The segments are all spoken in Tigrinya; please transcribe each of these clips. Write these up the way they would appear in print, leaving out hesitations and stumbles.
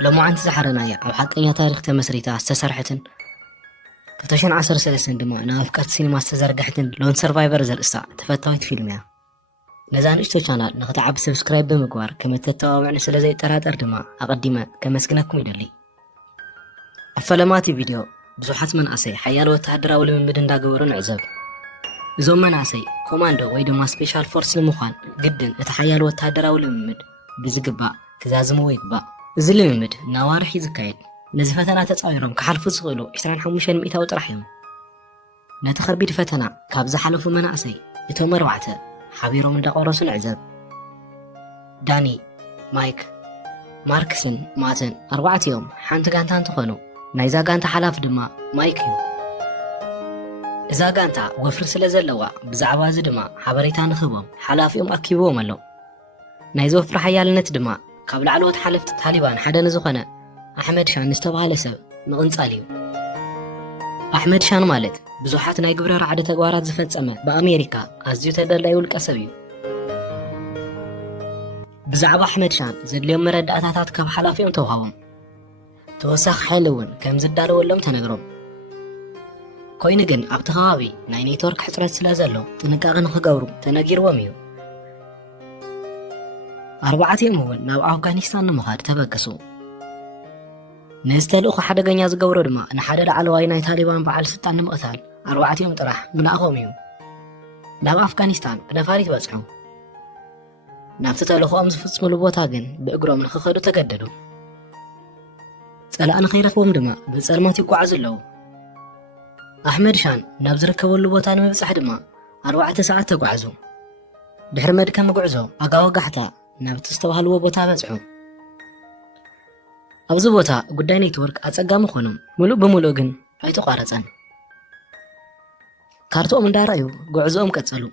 لما عن زحرنا يا أو حقيقة تاريخ تمسريتا استسرحتن فتشان 10 سنين دما أنا أفكرت سينما استزرقحتن لون سرفايفر زر إسا تفتويت فيلم يا نزان إشتو شانال نختعب سبسكرايب بمقوار كما تتوابعني سلازي تراتر دما أقدمات كما سكنكم يدلي أفلاماتي فيديو بزوحات من أسي حيال وتهدرا ولممدن داقورن عزب زوم من أسي كوماندو ويدما سبيشال فورس المخان قدن نتحيال وتهدرا ولممد بزقبا كزازمو ويقبا زي لممد نوارح يزكايد نزي فتنا تتصايرهم كحلفو صغيلو 25 مئة وطرحيهم نتخربيد فتنا كابز حلفو من أسي إتو مروعته حبيرو من دقورسن عزب داني مايك ماركسن ماتن 4 يوم حانت قانتان تخونو نايزا قانتا حلاف دما مايك يو إذا قانتا وفر سلزلوا بزعباز دما حبريتان خبهم حلاف يوم أكيبوهم اللو نايزا وفر حيالنت دما قبل علوت حلفت تاليبان حدا نزخنا أحمد شان نستبغى لسب نغنصاليو أحمد شان مالت بزوحات ناي قبرر عدة تقوارات زفت سمه بأمريكا أزيو تدر يولك أسبيو بزعب أحمد شان زد اليوم مرد أتاتات كاب حلافيهم توهاهم توسخ حلوون كم زدارو ولهم تنقرب كوينجن أبتغابي ناي نيتورك حسرت سلازلو تنقاغن خقورو تنقير وميو 4 يومون ناو أفغانستان نمخار تبكسو نستلقو حدا غنيا زغورو دما نحدا دعلواي ناي طالبان بعل سلطان نمقتال 4 يوم طرح من أخوميو ناو أفغانستان بنفاريت بصحو نابت تلقوهم زفصملو بوتا غن بأقروم نخخدو تقددو سألا أنا خيرخوهم دما بصرمات يقعز اللو أحمد شان ناب زركبولو بوتا نمبصح دما 4 ساعات تقعزو دحر مدكا مقعزو أقاو قحتا ناب تستوهلو بوتا بصحو أبزو بوتا قداي نيتورك أتسقام خونم ملو بملو غن أيتو قارتان كارتو من دارايو قعزوهم كتسلو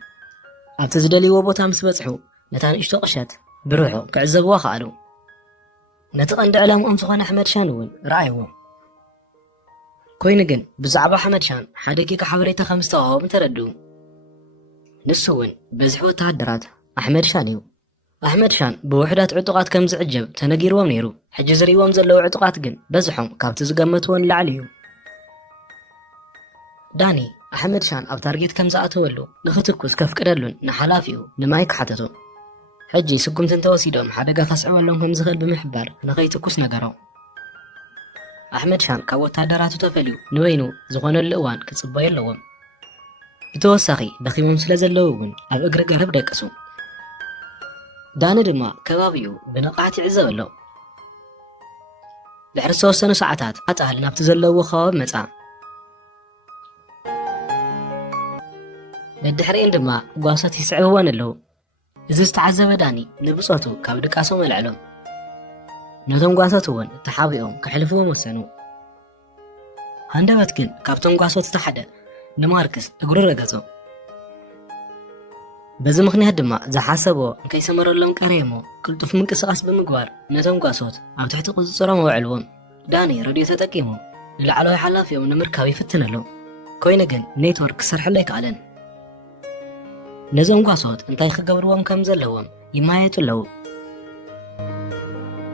أبتزدلي وبوتا مسبصحو نتان إشتو قشات بروحو كعزبوا خالو نتقند علام أمسخان أحمد شانون رأيو كوينجن بزعب أحمد شان حدكي كحوريتا 5 متردو نسوون بزحو تعدرات أحمد شانيو أحمد شان بوحدات عطقات كم زعجب تنقير ومنيرو حجزري ومزلو عطقات جن بزحهم كابت زقمتون لعليو داني أحمد شان أب تارجيت كم زعتولو نختكوس كف كدلون نحلافيو نمايك حتتو حجي سقم تنتوسيدهم حدقا خسعوا لهم هم زغل بمحبار نغيتكوس نقراو أحمد شان كاوت تعدراتو تفليو نوينو زغون اللقوان كتصباي اللوام بتوساقي بخيمهم سلازلوون أب أقر قرب دكسو دان دما كبابيو بنقعت عزب اللو دحر 3 ساعات أتأهل نابت زلو خواب متاع للدحرين دما قواسات يسعوان اللو إذا استعزب داني نبصوتو كابدكاسو ملعلو نتم قواساتوون تحابيهم كحلفوهم وسنو هندبت كن كابتن قواسات تحدى نماركس اقرر رقصو بزي مخنيات دما زحاسبو نكي سمرلهم كريمو كلتو منك سقاس بمقوار نتم قواسات عم تحت قصصرهم وعلوهم داني رديو تتقيمو للعلو يحلافيهم نمركاوي فتنلو كوينجن نيتورك سرح ليك علن نزوم قاسوت انتاي خقبروهم كم زلوهم يمايتو لو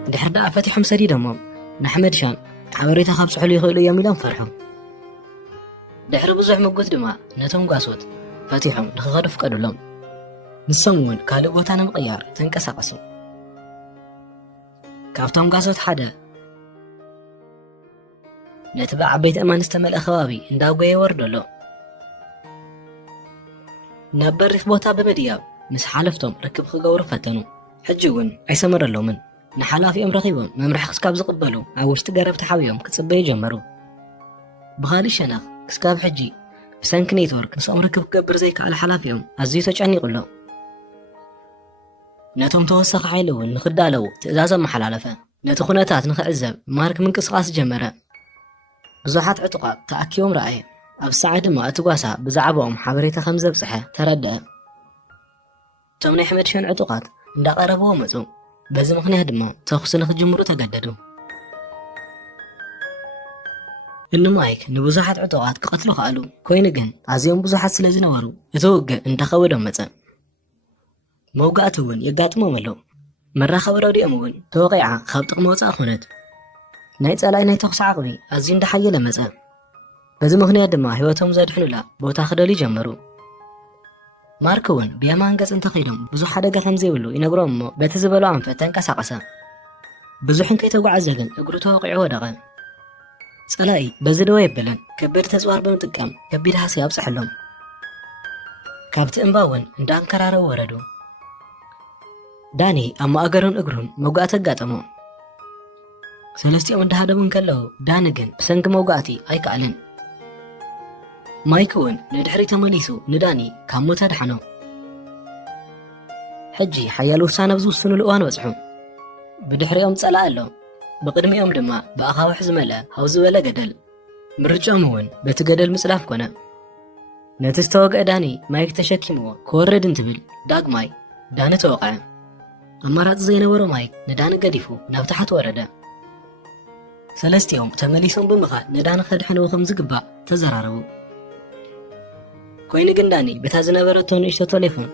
دحر دا فتحهم سديدهم نحمد شان حوريتا خبص حلو يخيلو يميلهم فرحهم دحر بزح مقوت دما نتوم قاسوت فتحهم نخغدو فقدو لهم نسمون كالو بوتا نمقيار تنقسقسو كافتهم قاسوت حدا نتبع بيت امان استمل اخوابي انداقو يوردو له نبر في بوتا بمدياب مس حالفتهم ركب خقور فتنو حجون أي سمر اللومن نحلا في رخيبهم ممرح خسكاب زقبلو عاوش تقرب تحاويهم كتصبي يجمرو بخالي شنخ كسكاب حجي بسانك نيتورك نسأم ركب كبر زيك على حلافيهم عزيتو جاني قلو ناتهم توسخ عيلون نخدالو تأزازا محلالفة ناتو خناتات نخعزب مارك من كسقاس جمرة بزوحات عطقات تأكيوم رأي أب ساعة دما أتقاسا بزعبهم حبريتا 5 بصحة تردأ تومني حمد شان عطقات ندا قربوه مزو بزي مخنيها دما تخصنا خجمرو تقددو إنو مايك نبزوحات عطقات كقتلو خالو كوينجن عزيهم بزوحات سلازي نوارو يتوقع اندا خوودهم مزا موقعتون يقاتمو ملو مرة خبرو دي أمون توقيعا خابطق موتا أخونت ናይ ጸላኢ ናይ ተኩስ ዓቕቢ ኣዝዩ እንዳሓየለ መጸ። በዚ ምኽንያት ድማ ህይወቶም ዘድሕኑላ ቦታ ክደልዩ ጀመሩ። ማርክ እውን ብየማን ገጽ እንተኸይዶም ብዙሕ ሓደጋ ከም ዘይብሉ ይነግሮም እሞ በቲ ዝበሎ ኣንፈት ተንቀሳቐሰ። ብዙሕን ከይተጓዓዘ ግን እግሩ ተወቂዑ ወደቐ። ጸላኢ በዚ ደወ የብለን ከቢድ ተጽዋር ብምጥቃም ከቢድ ሃሲ ኣብፅሕሎም። ካብቲ እምባ እውን እንዳንከራረቡ ወረዱ። ዳኒ ኣብ ማእገሩን እግሩን መጓእቲ ኣጋጠሞ። ሰለስቲኦም እንዳሃደሙ ከለዉ ዳኒ ግን ብሰንኪ መጓእቲ ኣይከኣለን። ማይክ እውን ንድሕሪ ተመሊሱ ንዳኒ ካብ ሞት ኣድሓኖ። ሕጂ ሓያል ውሳነ ብዝውስንሉ እዋን በጽሑ። ብድሕሪኦም ጸላኢ ኣሎ፣ ብቅድሚኦም ድማ ብኣኻውሕ ዝመልአ ሃው ዝበለ ገደል። ምርጫኦም እውን በቲ ገደል ምጽላፍ ኮነ። ነቲ ዝተወግአ ዳኒ ማይክ ተሸኪምዎ ክወርድ እንትብል ዳግማይ ዳኒ ተወቕዐ። ኣማራፂ ዘይነበሮ ማይክ ንዳኒ ገዲፉ ናብ ታሕቲ ወረደ። ሰለስቲኦም ተመሊሶም ብምኻድ ንዳኒ ከድሕንዎ ከም ዝግባእ ተዘራረቡ። ኮይኑ ግን ዳኒ በታ ዝነበረቶ ንእሽቶ ቴሌፎን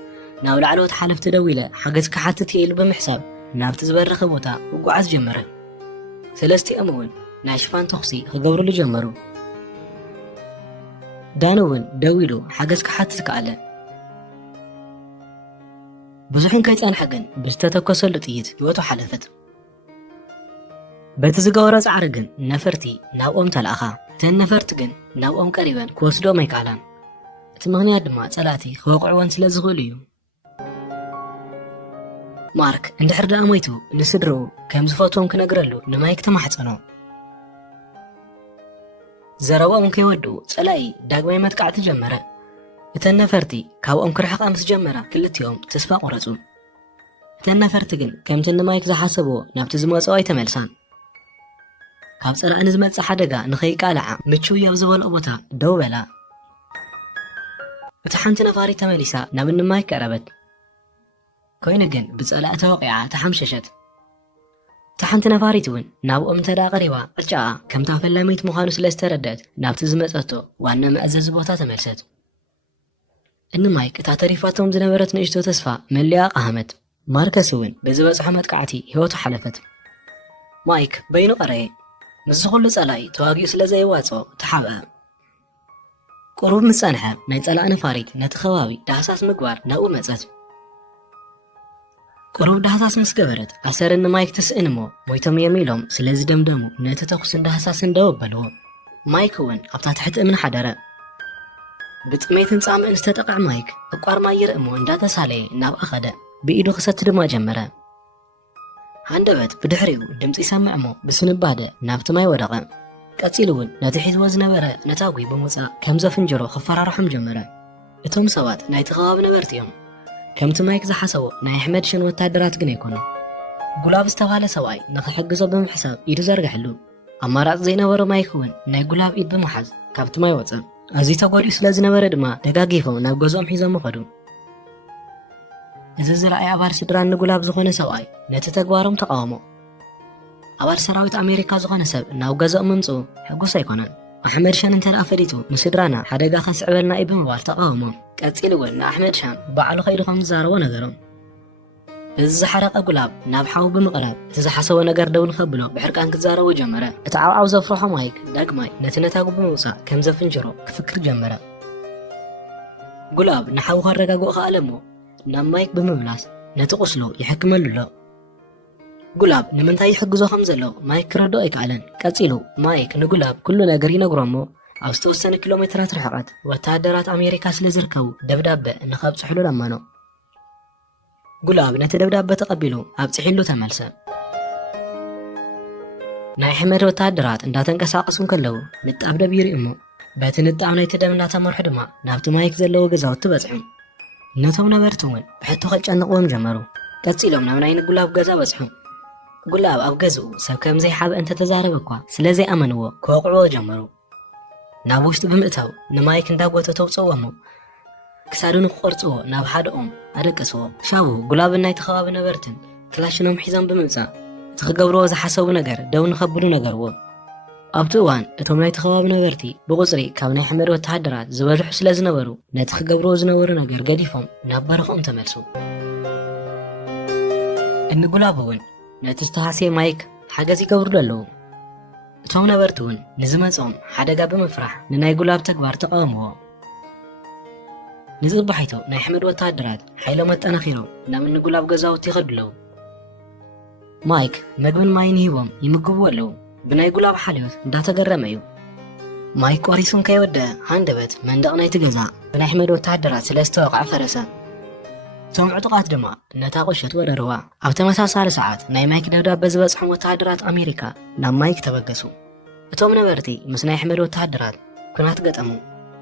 ናብ ላዕለዎት ሓለፍቲ ደው ኢለ ሓገዝ ክሓትት እየ ኢሉ ብምሕሳብ ናብቲ ዝበረኸ ቦታ ክጓዓዝ ጀመረ። ሰለስቲኦም እውን ናይ ሽፋን ተኽሲ ክገብርሉ ጀመሩ። ዳኒ እውን ደው ኢሉ ሓገዝ ክሓትት ከኣለ። ብዙሕን ከይጸንሐ ግን ብዝተተኮሰሉ ጥይት ህይወቱ ሓለፈት። በቲ ዝገበሮ ፃዕሪ ግን ነፈርቲ ናብኦም ተለኣኻ። እተን ነፈርቲ ግን ናብኦም ቀሪበን ክወስዶም ኣይከኣላን። እቲ ምኽንያት ድማ ጸላእቲ ክወቕዕዎን ስለ ዝኽእሉ እዩ። ማርክ እንድሕር ደኣ ሞይቱ ንስድርኡ ከም ዝፈትዎም ክነግረሉ ንማይክ ተማሕፀኖ። ዘረቦም ከይወድኡ ጸላኢ ዳግማይ መጥቃዕቲ ጀመረ። እተን ነፈርቲ ካብኦም ክርሕቓ ምስ ጀመራ ክልቲኦም ተስፋ ቆረጹ። እተን ነፈርቲ ግን ከምቲ ንማይክ ዝሓሰብዎ ናብቲ ዝመጽኦ ኣይተመልሳን። ካብ ጸላኢ ንዝመጽእ ሓደጋ ንኸይቃልዓ ምቹው እዩ ኣብ ዝበልኦ ቦታ ደው በላ። እቲ ሓንቲ ነፋሪት ተመሊሳ ናብ ንማይክ ቀረበት። ኮይኑ ግን ብጸላኢ ተወቂዓ ተሓምሸሸት። እቲ ሓንቲ ነፋሪት እውን ናብኦም እንተዳ ቀሪባ ዕጫኣ ከምታ ፈላመይት ምዃኑ ስለ ዝተረድአት ናብቲ ዝመጸቶ ዋና መእዘዚ ቦታ ተመልሰት። እንማይክ እታ ተሪፋቶም ዝነበረት ንእሽቶ ተስፋ መለያ ቃሃመት። ማርከስ እውን ብዝበጽሖ መጥቃዕቲ ህይወቱ ሓለፈት። ማይክ በይኑ ቀረየ። ምስ ኩሉ ጸላኢ ተዋጊኡ ስለ ዘይዋጽኦ ተሓብአ። ቁሩብ ምስ ጸንሐ ናይ ጸላኢ ነፋሪት ነቲ ከባቢ ዳህሳስ ምግባር ናብኡ መጸት። ቁሩብ ዳህሳስ ምስ ገበረት ኣሰር ንማይክ ትስእን እሞ ሞይቶም እዮም ኢሎም ስለ ዝደምደሙ ነቲ ተኹስን ዳህሳስን ደው ኣበልዎ። ማይክ እውን ኣብታ ትሕቲ እምኒ ሓደረ። ብጥሜትን ጻምእን ዝተጠቕዕ ማይክ ዕቋር ማይ ይርኢ እሞ እንዳተሳለየ ናብኣ ኸደ። ብኢዱ ክሰቲ ድማ ጀመረ። ሃንደበት ብድሕሪኡ ድምፂ ይሰምዕ እሞ ብስንባደ ናብቲ ማይ ወደቐ። ቀፂሉ እውን ነቲ ሒዝዎ ዝነበረ ነታጉ ብምውፃእ ከም ዘፍንጅሮ ክፈራርሖም ጀመረ። እቶም ሰባት ናይቲ ከባቢ ነበርቲ እዮም። ከምቲ ማይክ ዝሓሰቦ ናይ ኣሕመድ ሸን ወታደራት ግን ኣይኮኑ። ጉላብ ዝተባሃለ ሰብኣይ ንኽሕግዞ ብምሕሳብ ኢዱ ዘርግሕሉ። ኣማራፂ ዘይነበሮ ማይክ እውን ናይ ጉላብ ኢድ ብምሓዝ ካብቲ ማይ ወፀ። ኣዝዩ ተጎዲኡ ስለ ዝነበረ ድማ ደጋጊፎም ናብ ገዝኦም ሒዞም ኸዱ። እዚ ዝረኣይ ኣባል ስድራ ንጉላብ ዝኾነ ሰብኣይ ነቲ ተግባሮም ተቃወሞ። ኣባል ሰራዊት ኣሜሪካ ዝኾነ ሰብ ናብ ገዝኦም ምምፅኡ ሕጉስ ኣይኮነን። ኣሕመድ ሻን እንተደኣ ፈዲቱ ንስድራና ሓደጋ ከስዕበልና እዩ ብምባል ተቃወሞ። ቀፂሉ እውን ንኣሕመድ ሻን ባዕሉ ኸይዱ ከም ዝዛረቦ ነገሮም። እዚ ዝሓረቐ ጉላብ ናብ ሓው ብምቕራብ እቲ ዝሓሰቦ ነገር ደው ንኸብሎ ብሕርቃን ክዛረቡ ጀመረ። እቲ ዓብዓብ ዘፍርሖ ማይክ ዳግማይ ነቲ ነታጉ ብምውፃእ ከም ዘፍንጅሮ ክፍክር ጀመረ። ጉላብ ንሓው ከረጋግኦ ከኣለ እሞ ናብ ማይክ ብምምላስ ነቲ ቁስሉ ይሕክመሉ ኣሎ። ጉላብ ንምንታይ ይሕግዞ ከም ዘሎ ማይክ ክረድኦ ኣይከኣለን። ቀፂሉ ማይክ ንጉላብ ኩሉ ነገር ይነግሮ እሞ ኣብ ዝተወሰነ ኪሎ ሜትራት ርሕቐት ወታደራት ኣሜሪካ ስለ ዝርከቡ ደብዳቤ ንኸብፅሕሉ ለመኖ። ጉላብ ነቲ ደብዳቤ ተቐቢሉ ኣብፅሒሉ ተመልሰ። ናይ ኣሕመድ ወታደራት እንዳተንቀሳቐሱ ከለዉ ንጣብ ደቢሩ እሞ በቲ ንጣብ ናይቲ ደም እንዳተመርሑ ድማ ናብቲ ማይክ ዘለዎ ገዛውቲ በፅሑ። ነቶም ነበርቲ እውን ብሕቶ ከጨንቕዎም ጀመሩ። ቀፂሎም ናብ ናይ ጉላብ ገዛ በፅሑ። ጉላብ ኣብ ገዝኡ ሰብ ከም ዘይሓብአ እንተተዛረበ እኳ ስለ ዘይኣመንዎ ክወቕዕዎ ጀመሩ። ናብ ውሽጢ ብምእታው ንማይክ እንዳጎተቶ ውፅዎ እሞ ክሳዱ ንክቆርፅዎ ናብ ሓደ ኦም ኣደቀስዎ። ሻቡ ጉላብን ናይቲ ከባቢ ነበርትን ክላሽኖም ሒዞም ብምምፃእ እቲ ክገብርዎ ዝሓሰቡ ነገር ደው ንኸብሉ ነገርዎ። ኣብቲ እዋን እቶም ናይቲ ከባቢ ነበርቲ ብቁፅሪ ካብ ናይ ኣሕመድ ወታደራት ዝበዝሑ ስለ ዝነበሩ ነቲ ክገብርዎ ዝነበሩ ነገር ገዲፎም ናብ በረኽኦም ተመልሱ። እኒ ጉላብ እውን ነቲ ዝተሃስየ ማይክ ሓገዝ ይገብርሉ ኣለዉ። እቶም ነበርቲ እውን ንዝመፅኦም ሓደጋ ብምፍራሕ ንናይ ጉላብ ተግባር ተቃወምዎ። ንፅባሒቱ ናይ ኣሕመድ ወታደራት ሓይሎም ኣጠናኺሮም ናብ ንጉላብ ገዛውቲ ይኸዱ ኣለዉ። ማይክ ምግብን ማይን ሂቦም ይምግብዎ ኣለዉ። ብናይ ጉላብ ሓልዮት እንዳተገረመ እዩ። ማይክ ቆሪሱን ከይወድአ ሃንደበት መንደቕ ናይቲ ገዛ ብናይ ኣሕመድ ወታደራት ስለ ዝተወቕዐ ፈረሰ። እቶም ዕጡቓት ድማ ነታ ቁሸት ወረርዋ። ኣብ ተመሳሳሊ ሰዓት ናይ ማይክ ደብዳቤ ዝበፅሖም ወታደራት ኣሜሪካ ናብ ማይክ ተበገሱ። እቶም ነበርቲ ምስ ናይ ኣሕመድ ወታደራት ኩናት ገጠሙ።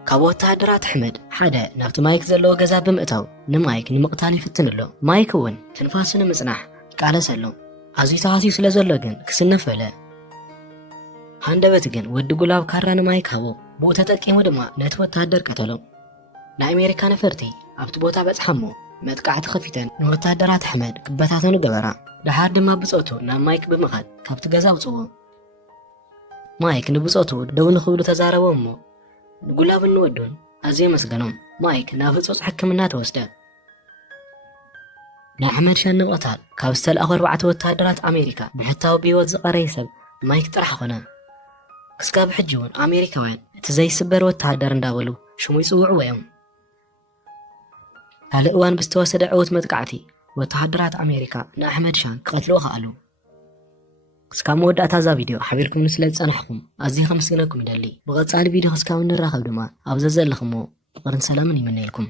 ካብ ወታደራት ኣሕመድ ሓደ ናብቲ ማይክ ዘለዎ ገዛ ብምእታው ንማይክ ንምቕታል ይፍትን ኣሎ። ማይክ እውን ትንፋሱ ንምጽናሕ ይቃለስ ኣሎ። ኣዝዩ ተሃስዩ ስለ ዘሎ ግን ክስነፍ በለ። ሃንደበት ግን ወዲ ጉላብ ካራ ንማይክ ሃቦ። ብኡ ተጠቂሙ ድማ ነቲ ወታደር ቀተሎ። ናይ ኣሜሪካ ነፈርቲ ኣብቲ ቦታ በጽሓሞ መጥቃዕቲ ከፊተን ንወታደራት ኣሕመድ ክበታተኑ ገበራ። ድሓር ድማ ብጾቱ ናብ ማይክ ብምኻድ ካብቲ ገዛ ውፅዎ። ማይክ ንብጾቱ ደው ንኽብሉ ተዛረቦ እሞ ንጉላብን ንወዱን ኣዝዩ መስገኖም። ማይክ ናብ ህጹጽ ሕክምና ተወስደ። ናይ ኣሕመድ ሸኒ ምቕታል ካብ ዝተለኣኹ 4 ወታደራት ኣሜሪካ ብሕታዊ ብሂወት ዝቐረየ ሰብ ማይክ ጥራሕ ኾነ። ክስካብ ሕጂ እውን ኣሜሪካውያን እቲ ዘይስበር ወታደር እንዳበሉ ሽሙ ይጽውዕዎ እዮም። ካልእ እዋን ብዝተወሰደ ዕዉት መጥቃዕቲ ወታደራት ኣሜሪካ ንኣሕመድ ሻን ክቐትልዎ ከኣሉ። ክስካብ መወዳእታ እዛ ቪድዮ ሓቢርኩም ስለ ዝጸናሕኩም ኣዝዩ ከመስግነኩም ይደሊ። ብቐጻሊ ቪድዮ ክስካብ ንራኸብ ድማ ኣብዘ ዘለኽሞ ፍቕርን ሰላምን ይምነየልኩም።